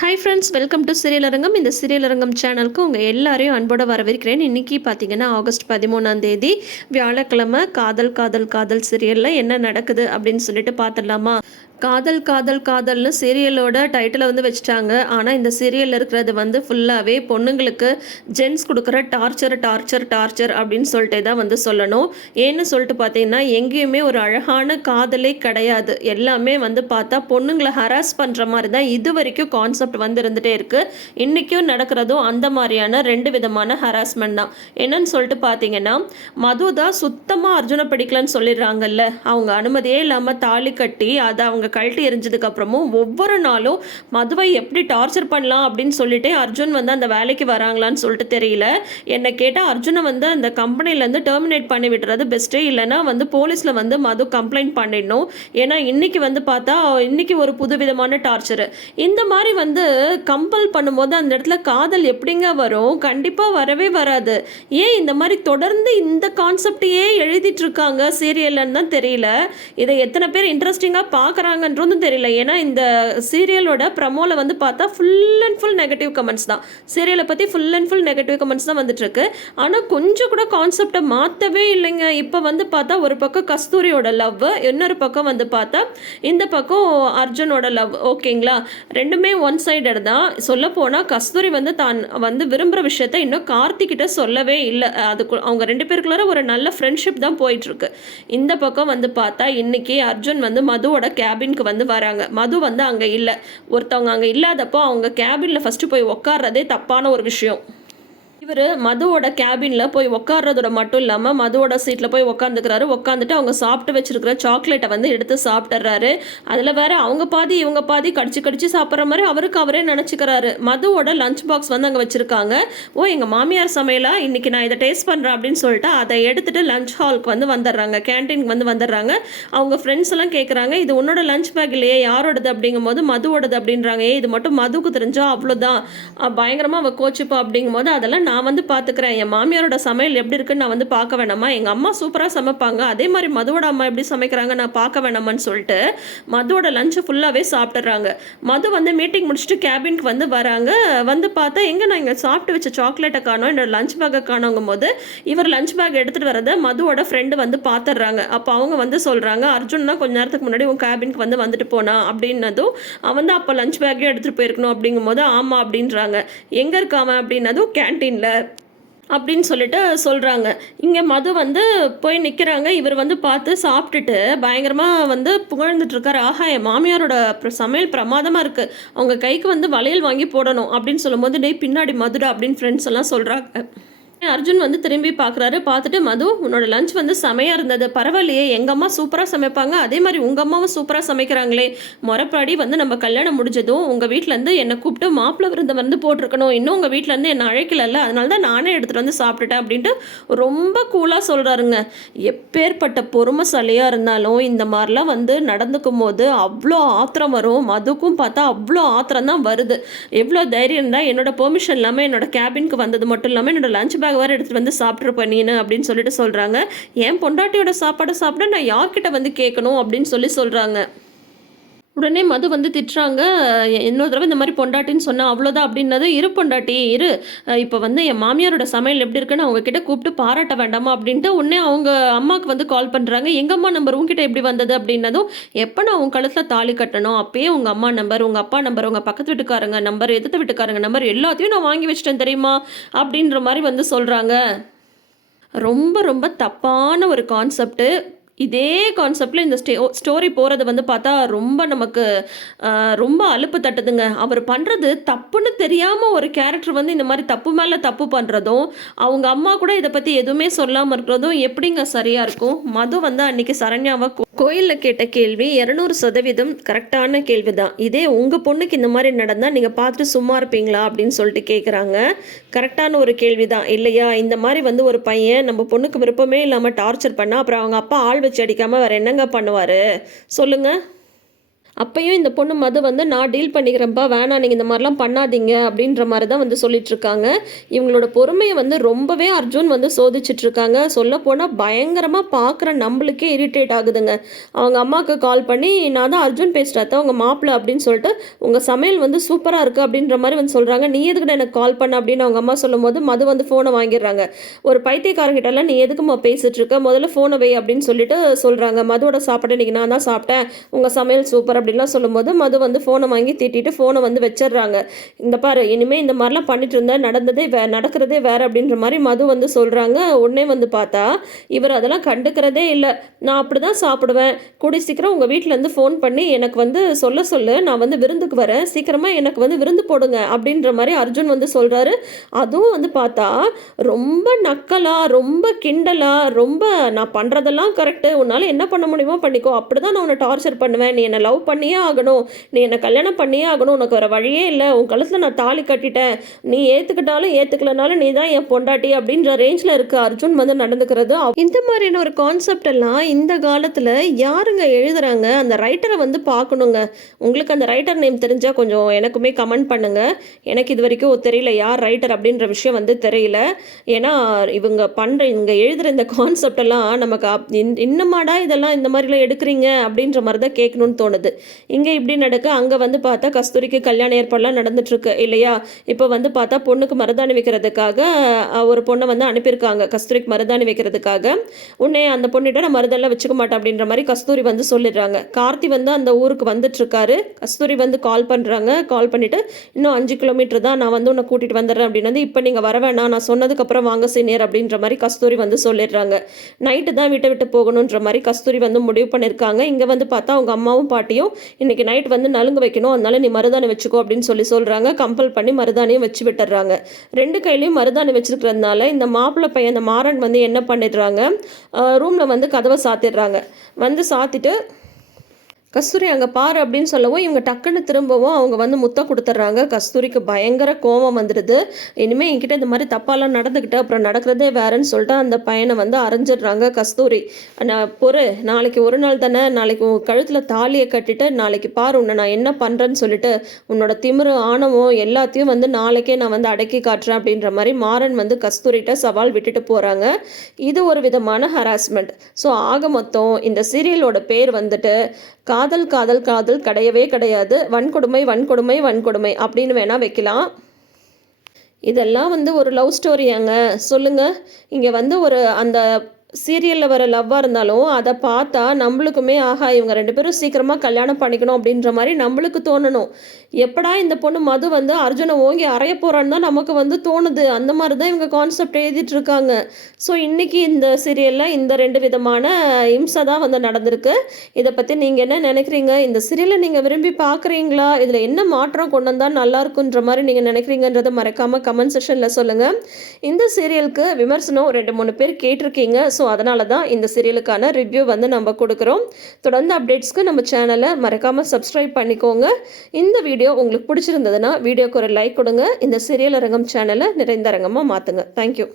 Hi friends, welcome to serial அரங்கம். இந்த serial அரங்கம் சேனலுக்கு உங்கள் எல்லாரையும் அன்போடு வரவேற்கிறேன். இன்றைக்கி பார்த்தீங்கன்னா ஆகஸ்ட் 13ஆம் தேதி வியாழக்கிழமை காதல் காதல் காதல் சீரியலில் என்ன நடக்குது அப்படின்னு சொல்லிட்டு பார்த்துடலாமா? காதல் காதல் காதல்னு சீரியலோட டைட்டிலை வந்து வச்சுட்டாங்க. ஆனால் இந்த சீரியலில் இருக்கிறது வந்து ஃபுல்லாகவே பொண்ணுங்களுக்கு ஜென்ஸ் கொடுக்குற டார்ச்சர் டார்ச்சர் டார்ச்சர் அப்படின்னு சொல்லிட்டு தான் வந்து சொல்லணும். ஏன்னு சொல்லிட்டு பார்த்தீங்கன்னா எங்கேயுமே ஒரு அழகான காதலே கிடையாது. எல்லாமே வந்து பார்த்தா பொண்ணுங்களை ஹராஸ் பண்ணுற மாதிரி தான் இது வரைக்கும் கான்செப்ட் வந்து இருந்துகிட்டே இருக்குது. இன்றைக்கும் நடக்கிறதும் அந்த மாதிரியான ரெண்டு விதமான ஹராஸ்மெண்ட் தான். என்னன்னு சொல்லிட்டு பார்த்தீங்கன்னா, மது தான் சுத்தமாக அர்ஜுனை பிடிக்கலன்னு சொல்லிடுறாங்கல்ல. அவங்க அனுமதியே இல்லாமல் தாலி கட்டி அதை அவங்க கழட்டி எரிஞ்சதுக்கு அப்புறமும் ஒவ்வொரு நாளும் மதுவை எப்படி டார்ச்சர் பண்ணலாம் அப்படின்னு சொல்லிட்டு அர்ஜுன் வந்து அந்த வேலைக்கு வராங்களான்னு சொல்லிட்டு தெரியல. என்னை கேட்டால் அர்ஜுனை வந்து அந்த கம்பெனிலேருந்து டெர்மினேட் பண்ணி விடுறது பெஸ்ட்டு, இல்லைனா வந்து போலீஸில் வந்து மது கம்ப்ளைண்ட் பண்ணிடணும். ஏன்னா இன்னைக்கு வந்து பார்த்தா இன்னைக்கு ஒரு புதுவிதமான டார்ச்சரு. இந்த மாதிரி வந்து கம்பல் பண்ணும்போது அந்த இடத்துல காதல் எப்படிங்க வரும்? கண்டிப்பாக வரவே வராது. ஏன் இந்த மாதிரி தொடர்ந்து இந்த கான்செப்டையே எழுதிட்டு இருக்காங்க சீரியல்னு தான் தெரியல. இதை எத்தனை பேர் இன்ட்ரெஸ்டிங்காக பார்க்குறாங்கன்றதும் தெரியல. ஏன்னா இந்த சீரியலோட ப்ரமோவில் வந்து பார்த்தா full and full negative comments தான். சீரியலை பற்றி full and full negative comments தான் வந்துட்டுருக்கு. ஆனால் கொஞ்சம் கூட கான்செப்டை மாற்றவே இல்லைங்க. இப்போ வந்து பார்த்தா ஒரு பக்கம் கஸ்தூரியோட லவ், இன்னொரு பக்கம் வந்து பார்த்தா இந்த பக்கம் அர்ஜுனோட லவ். ஓகேங்களா? ரெண்டுமே ஒன் சைடட் தான். சொல்ல போனால் கஸ்தூரி வந்து தான் வந்து விரும்புகிற விஷயத்த இன்னும் கார்த்திகிட்ட சொல்லவே இல்லை. அதுக்கு அவங்க ரெண்டு பேருக்குள்ளார ஒரு நல்ல ஃப்ரெண்ட்ஷிப் தான் போயிட்டுருக்கு. இந்த பக்கம் வந்து பார்த்தா இன்னைக்கு அர்ஜுன் வந்து மதுவோட கேபினுக்கு வந்து வராங்க. மது வந்து அங்கே இல்லை. ஒருத்தவங்க அங்கே இல்லாதப்போ அவங்க கேபினில் ஃபஸ்ட்டு போய் உட்கார்றதே தப்பான ஒரு விஷயம். இவர் மதுவோட கேபினில் போய் உட்கார்றதோட மட்டும் இல்லாமல் மதுவோட சீட்டில் போய் உட்காந்துக்கிறாரு. உட்காந்துட்டு அவங்க சாப்பிட்டு வச்சிருக்கிற சாக்லேட்டை வந்து எடுத்து சாப்பிட்றாரு. அதில் வேற அவங்க பாதி இவங்க பாதி கடிச்சு கடிச்சு சாப்பிட்ற மாதிரி அவருக்கு அவரே நினச்சிக்கிறாரு. மதுவோட லஞ்ச் பாக்ஸ் வந்து அங்கே வச்சுருக்காங்க. ஓ, எங்கள் மாமியார் சமையலா, இன்றைக்கி நான் இதை டேஸ்ட் பண்ணுறேன் அப்படின்னு சொல்லிட்டு அதை எடுத்துகிட்டு லஞ்ச் ஹாலுக்கு வந்து வந்துடுறாங்க, கேன்டீனுக்கு வந்து வந்துடுறாங்க. அவங்க ஃப்ரெண்ட்ஸ் எல்லாம் கேட்குறாங்க, இது உன்னோட லஞ்ச் பேக் இல்லையே, யாரோடது அப்படிங்கும் போது மதுவோடது அப்படின்றாங்க. இது மட்டும் மதுவுக்கு தெரிஞ்சா அவ்வளோதான், பயங்கரமாக அவள் கோச்சிப்பா அப்படிங்கும் போது அதெல்லாம் நான் வந்து பார்த்துக்கிறேன். என் மாமியாரோட சமையல் எப்படி இருக்குன்னு நான் வந்து பார்க்க வேணாமா? எங்கள் அம்மா சூப்பராக சமைப்பாங்க, அதே மாதிரி மதுவோட அம்மா எப்படி சமைக்கிறாங்க நான் பார்க்க வேணாமான்னு சொல்லிட்டு மதுவோட லஞ்சு ஃபுல்லாகவே சாப்பிட்றாங்க. மது வந்து மீட்டிங் முடிச்சுட்டு கேபினுக்கு வந்து வராங்க. வந்து பார்த்தா எங்கே நான் இங்கே சாப்பிட்டு வச்ச சாக்லேட்டை காணோம், என்னோட லஞ்ச் பேக்கை காணோங்கும் போது இவர் லஞ்ச் பேக் எடுத்துகிட்டு வரதை மதுவோட ஃப்ரெண்டு வந்து பார்த்துடுறாங்க. அப்போ அவங்க வந்து சொல்கிறாங்க, அர்ஜுன் தான் கொஞ்ச நேரத்துக்கு முன்னாடி உன் கேபினுக்கு வந்து வந்துட்டு போனா அப்படின்னதும் அவன் வந்து அப்போ லஞ்ச் பேக்கே எடுத்துகிட்டு போயிருக்கணும் அப்படிங்கும் போது ஆமாம் அப்படின்றாங்க. எங்கே இருக்காம அப்படின்னதும் கேன்டீனில் அப்படின்னு சொல்லிட்டு சொல்கிறாங்க. இங்கே மது வந்து போய் நிற்கிறாங்க. இவர் வந்து பார்த்து சாப்பிட்டுட்டு பயங்கரமாக வந்து புகழ்ந்துட்டுருக்காரு. ஆஹா, என் மாமியாரோட சமையல் பிரமாதமாக இருக்குது, அவங்க கைக்கு வந்து வளையல் வாங்கி போடணும் அப்படின்னு சொல்லும்போது டேய் பின்னாடி மதுடா அப்படின்னு ஃப்ரெண்ட்ஸ் எல்லாம் சொல்கிறாங்க. அர்ஜுன் வந்து திரும்பி பார்க்குறாரு. பார்த்துட்டு மது, உன்னோட லஞ்ச் வந்து செமையாக இருந்தது, பரவாயில்லையே, எங்கள் அம்மா சூப்பராக சமைப்பாங்க, அதே மாதிரி உங்கள் அம்மாவும் சூப்பராக சமைக்கிறாங்களே. முறைப்படி வந்து நம்ம கல்யாணம் முடிஞ்சதும் உங்கள் வீட்டிலேருந்து என்னை கூப்பிட்டு மாப்பிள்ளை விருந்தம் வந்து போட்டிருக்கணும், இன்னும் உங்கள் வீட்டிலேருந்து என்னை அழைக்கலல்ல, அதனால தான் நானே எடுத்துகிட்டு வந்து சாப்பிட்டுட்டேன் அப்படின்ட்டு ரொம்ப கூலாக சொல்கிறாருங்க. எப்பேற்பட்ட பொறுமைசாலியாக இருந்தாலும் இந்த மாதிரிலாம் வந்து நடந்துக்கும் போது அவ்வளோ ஆத்திரம் வரும். மதுக்கும் பார்த்தா அவ்வளோ ஆத்திரம் தான் வருது. எவ்வளோ தைரியம் தான் என்னோட பெர்மிஷன் இல்லாமல் என்னோட கேபினுக்கு வந்தது மட்டும் இல்லாமல் என்னோட லஞ்ச் பேக் வேறு எடுத்துகிட்டு வந்து சாப்பிட்ருப்பேன் நீனு அப்படின்னு சொல்லிட்டு சொல்கிறாங்க. என் பொண்டாட்டியோட சாப்பாடை சாப்பிட நான் யார்கிட்ட வந்து கேட்கணும் அப்படின்னு சொல்கிறாங்க. உடனே மது வந்து திட்டுறாங்க, இன்னொரு தடவை இந்த மாதிரி பொண்டாட்டின்னு சொன்னால் அவ்வளோதான் அப்படின்னது. இரு பொண்டாட்டி இரு, இப்போ வந்து என் மாமியாரோட சமையல் எப்படி இருக்குன்னு அவங்கக்கிட்ட கூப்பிட்டு பாராட்ட வேண்டாமா அப்படின்ட்டு உடனே அவங்க அம்மாவுக்கு வந்து கால் பண்ணுறாங்க. எங்கள் அம்மா நம்பர் உங்ககிட்ட எப்படி வந்தது அப்படின்னதும், எப்போ நான் உங்கள் கழுத்தில் தாலி கட்டணும் அப்பயே உங்கள் அம்மா நம்பர், உங்கள் அப்பா நம்பர், உங்கள் பக்கத்து வீட்டுக்காரங்க நம்பர், எதிர்த்து வீட்டுக்காரங்க நம்பர் எல்லாத்தையும் நான் வாங்கி வச்சிட்டேன் தெரியுமா அப்படின்ற மாதிரி வந்து சொல்கிறாங்க. ரொம்ப ரொம்ப தப்பான ஒரு கான்செப்ட்டு. இதே கான்செப்டில் இந்த ஸ்டோரி போகிறது வந்து பார்த்தா ரொம்ப நமக்கு ரொம்ப அலுப்பு தட்டுதுங்க. அவர் பண்ணுறது தப்புன்னு தெரியாமல் ஒரு கேரக்டர் வந்து இந்த மாதிரி தப்பு மேலே தப்பு பண்ணுறதும், அவங்க அம்மா கூட இதை பற்றி எதுவுமே சொல்லாமல் இருக்கிறதும் எப்படிங்க சரியாக இருக்கும்? மது வந்து அன்றைக்கி சரண்யாவை கோயிலில் கேட்ட கேள்வி 200% கரெக்டான கேள்வி தான். இதே உங்கள் பொண்ணுக்கு இந்த மாதிரி நடந்தால் நீங்கள் பார்த்துட்டு சும்மா இருப்பீங்களா அப்படின்னு சொல்லிட்டு கேட்குறாங்க. கரெக்டான ஒரு கேள்வி தான் இல்லையா? இந்த மாதிரி வந்து ஒரு பையன் நம்ம பொண்ணுக்கு விருப்பமே இல்லாமல் டார்ச்சர் பண்ணால் அப்புறம் அவங்க அப்பா ஆள் வச்சு அடிக்காமல் வேறு என்னங்க பண்ணுவார் சொல்லுங்கள்? அப்பயும் இந்த பொண்ணு மது வந்து நான் டீல் பண்ணிக்கிறேன்ப்பா, வேணாம் நீங்கள் இந்த மாதிரிலாம் பண்ணாதீங்க அப்படின்ற மாதிரி தான் வந்து சொல்லிட்டுருக்காங்க. இவங்களோட பொறுமையை வந்து ரொம்பவே அர்ஜுன் வந்து சோதிச்சுட்ருக்காங்க. சொல்லப்போனால் பயங்கரமாக பார்க்குற நம்மளுக்கே இரிட்டேட் ஆகுதுங்க. அவங்க அம்மாவுக்கு கால் பண்ணி நான் தான் அர்ஜுன் பேசுகிறத உங்கள் மாப்பிள்ளை அப்படின்னு சொல்லிட்டு உங்கள் சமையல் வந்து சூப்பராக இருக்குது அப்படின்ற மாதிரி வந்து சொல்கிறாங்க. நீ எதுக்கு எனக்கு கால் பண்ண அப்படின்னு அவங்க அம்மா சொல்லும்போது மது வந்து ஃபோனை வாங்கிடுறாங்க. ஒரு பைத்தியக்காரங்கிட்டலாம் நீ எதுக்குமா பேசிட்டு இருக்க, முதல்ல ஃபோனை வை அப்படின்னு சொல்லிட்டு சொல்கிறாங்க. மதுவோட சாப்பாடு இன்றைக்கி நான் தான் சாப்பிட்டேன், உங்கள் சமையல் சூப்பர் அப்படின்லாம் சொல்லும்போது மது வந்து ஃபோனை வாங்கி திட்டிட்டு ஃபோனை வந்து வச்சிடுறாங்க. இந்த பாரு இனிமேல் இந்த மாதிரிலாம் பண்ணிட்டு இருந்தேன், நடக்கிறதே வேறு அப்படின்ற மாதிரி மது வந்து சொல்கிறாங்க. உடனே வந்து பார்த்தா இவர் அதெல்லாம் கண்டுக்கிறதே இல்லை. நான் அப்படி தான் சாப்பிடுவேன், கூடி சீக்கிரம் உங்கள் வீட்டிலேருந்து ஃபோன் பண்ணி எனக்கு வந்து சொல்லு, நான் வந்து விருந்துக்கு வரேன், சீக்கிரமாக எனக்கு வந்து விருந்து போடுங்க அப்படின்ற மாதிரி அர்ஜுன் வந்து சொல்கிறாரு. அதுவும் வந்து பார்த்தா ரொம்ப நக்கலா, ரொம்ப கிண்டலா, ரொம்ப நான் பண்ணுறதெல்லாம் கரெக்டு, உன்னால் என்ன பண்ண முடியுமோ பண்ணிக்கோ, அப்படி தான் நான் உன்னை டார்ச்சர் பண்ணுவேன், நீ என்னை லவ் பண்ணியே ஆகணும், நீ என்னை கல்யாணம் பண்ணியே ஆகணும், உனக்கு வேறு வழியே இல்லை, உன் கழுத்தில் நான் தாலி கட்டிட்டேன், நீ ஏற்றுக்கிட்டாலும் ஏற்றுக்கலனாலும் நீ தான் என் பொண்டாட்டி அப்படின்ற ரேஞ்சில் இருக்க அர்ஜுன் வந்து நடந்துக்கிறது. இந்த மாதிரியான ஒரு கான்செப்ட் எல்லாம் இந்த காலத்தில் யாருங்க எழுதுறாங்க? அந்த ரைட்டரை வந்து பார்க்கணுங்க. உங்களுக்கு அந்த ரைட்டர் நேம் தெரிஞ்சால் கொஞ்சம் எனக்குமே கமெண்ட் பண்ணுங்கள். எனக்கு இது வரைக்கும் தெரியல யார் ரைட்டர் அப்படின்ற விஷயம் வந்து தெரியல. ஏன்னா இவங்க எழுதுகிற இந்த கான்செப்ட் எல்லாம் நமக்கு இன்னுமாடா இதெல்லாம் இந்த மாதிரிலாம் எடுக்கிறீங்க அப்படின்ற மாதிரி தான் கேட்கணும்னு தோணுது. இங்கே இப்படி நடக்க அங்கே வந்து பார்த்தா கஸ்தூரிக்கு கல்யாண ஏற்பாடுலாம் நடந்துட்டுருக்கு இல்லையா? இப்போ வந்து பார்த்தா பொண்ணுக்கு மருதாணி வைக்கிறதுக்காக ஒரு பொண்ணை வந்து அனுப்பியிருக்காங்க கஸ்தூரிக்கு மருதாணி வைக்கிறதுக்காக. உடனே அந்த பொண்ணிட்ட நான் மருதெல்லாம் வச்சுக்க மாட்டேன் அப்படின்ற மாதிரி கஸ்தூரி வந்து சொல்லிடுறாங்க. கார்த்தி வந்து அந்த ஊருக்கு வந்துட்டுருக்காரு. கஸ்தூரி வந்து கால் பண்ணுறாங்க. கால் பண்ணிவிட்டு இன்னும் 5 கிலோமீட்டர் தான், நான் வந்து உன்னை கூட்டிகிட்டு வந்துடுறேன் அப்படின்னு வந்து இப்போ நீங்கள் வர வேணாம், நான் சொன்னதுக்கப்புறம் வாங்க சீனியர் அப்படின்ற மாதிரி கஸ்தூரி வந்து சொல்லிடுறாங்க. நைட்டு தான் வீட்டை விட்டு போகணுன்ற மாதிரி கஸ்தூரி வந்து முடிவு பண்ணியிருக்காங்க. இங்கே வந்து பார்த்தா அவங்க அம்மாவும் பாட்டியும் இன்றைக்கி நைட் வந்து நலுங்கு வைக்கணும், அதனால நீ மருதாணி வச்சுக்கோ அப்படின்னு சொல்கிறாங்க. கம்பல் பண்ணி மருதாணியும் வச்சு விட்டுறாங்க. 2 கையிலையும் மருதாணி வச்சுருக்கிறதுனால இந்த மாப்பிள்ளை பையன் அந்த மாறன் வந்து என்ன பண்ணிடுறாங்க, ரூமில் வந்து கதவை சாத்திடுறாங்க. வந்து சாத்திட்டு கஸ்தூரி அங்கே பாரு அப்படின்னு சொல்லவும் இவங்க டக்குன்னு திரும்பவும் அவங்க வந்து முத்தம் கொடுத்துட்றாங்க. கஸ்தூரிக்கு பயங்கர கோபம் வந்துடுது. இனிமேல் என்கிட்ட இந்த மாதிரி தப்பாலாம் நடந்துக்கிட்டு அப்புறம் நடக்கிறதே வேறன்னு சொல்லிட்டு அந்த பையனை வந்து அரைஞ்சிடுறாங்க கஸ்தூரி. நான் நாளைக்கு ஒரு நாள் தானே, நாளைக்கு உன் கழுத்தில் தாலியை கட்டிட்டு நாளைக்கு பாரு உன்னை நான் என்ன பண்ணுறேன்னு சொல்லிட்டு உன்னோட திமிரு ஆணவம் எல்லாத்தையும் வந்து நாளைக்கே நான் வந்து அடக்கி காட்டுறேன் அப்படின்ற மாதிரி மாறன் வந்து கஸ்தூரிட்ட சவால் விட்டுட்டு போகிறாங்க. இது ஒரு விதமான ஹராஸ்மெண்ட். ஸோ ஆக மொத்தம் இந்த சீரியலோட பேர் வந்துட்டு காதல் காதல் காதல் கிடையவே கிடையாது, வன்கொடுமை வன்கொடுமை வன்கொடுமை அப்படின்னு வேணால் வைக்கலாம். இதெல்லாம் வந்து ஒரு லவ் ஸ்டோரியாங்க சொல்லுங்கள்? இங்கே வந்து ஒரு அந்த சீரியலில் வர லவ்வாக இருந்தாலும் அதை பார்த்தா நம்மளுக்குமே ஆஹா இவங்க 2 பேரும் சீக்கிரமாக கல்யாணம் பண்ணிக்கணும் அப்படின்ற மாதிரி நம்மளுக்கு தோணணும். எப்படா இந்த பொண்ணு மது வந்து அர்ஜுனை ஓங்கி அறைய போகிறான்னு தான் நமக்கு வந்து தோணுது. அந்த மாதிரி தான் இவங்க கான்செப்ட் எழுதிட்டு இருக்காங்க. ஸோ இன்றைக்கி இந்த சீரியலில் இந்த 2 விதமான இம்சை தான் வந்து நடந்திருக்கு. இதை பற்றி நீங்கள் என்ன நினைக்கிறீங்க? இந்த சீரியலை நீங்கள் விரும்பி பார்க்குறீங்களா? இதில் என்ன மாற்றம் கொண்டு வந்தால் நல்லாயிருக்குன்ற மாதிரி நீங்கள் நினைக்கிறீங்கன்றதை மறக்காமல் கமெண்ட் செக்ஷனில் சொல்லுங்கள். இந்த சீரியலுக்கு விமர்சனம் 2-3 பேர் கேட்டிருக்கீங்க. ஸோ அதனால தான் இந்த சீரியலுக்கான ரிவ்யூ வந்து நம்ம கொடுக்குறோம். தொடர்ந்து அப்டேட்ஸ்க்கு நம்ம சேனலை மறக்காமல் சப்ஸ்கிரைப் பண்ணிக்கோங்க. இந்த வீடியோ உங்களுக்கு பிடிச்சிருந்ததுன்னா வீடியோக்கு ஒரு லைக் கொடுங்க. இந்த சீரியல் அரங்கம் சேனலை நிறைந்த அரங்கமாக மாற்றுங்க. தேங்க்யூ.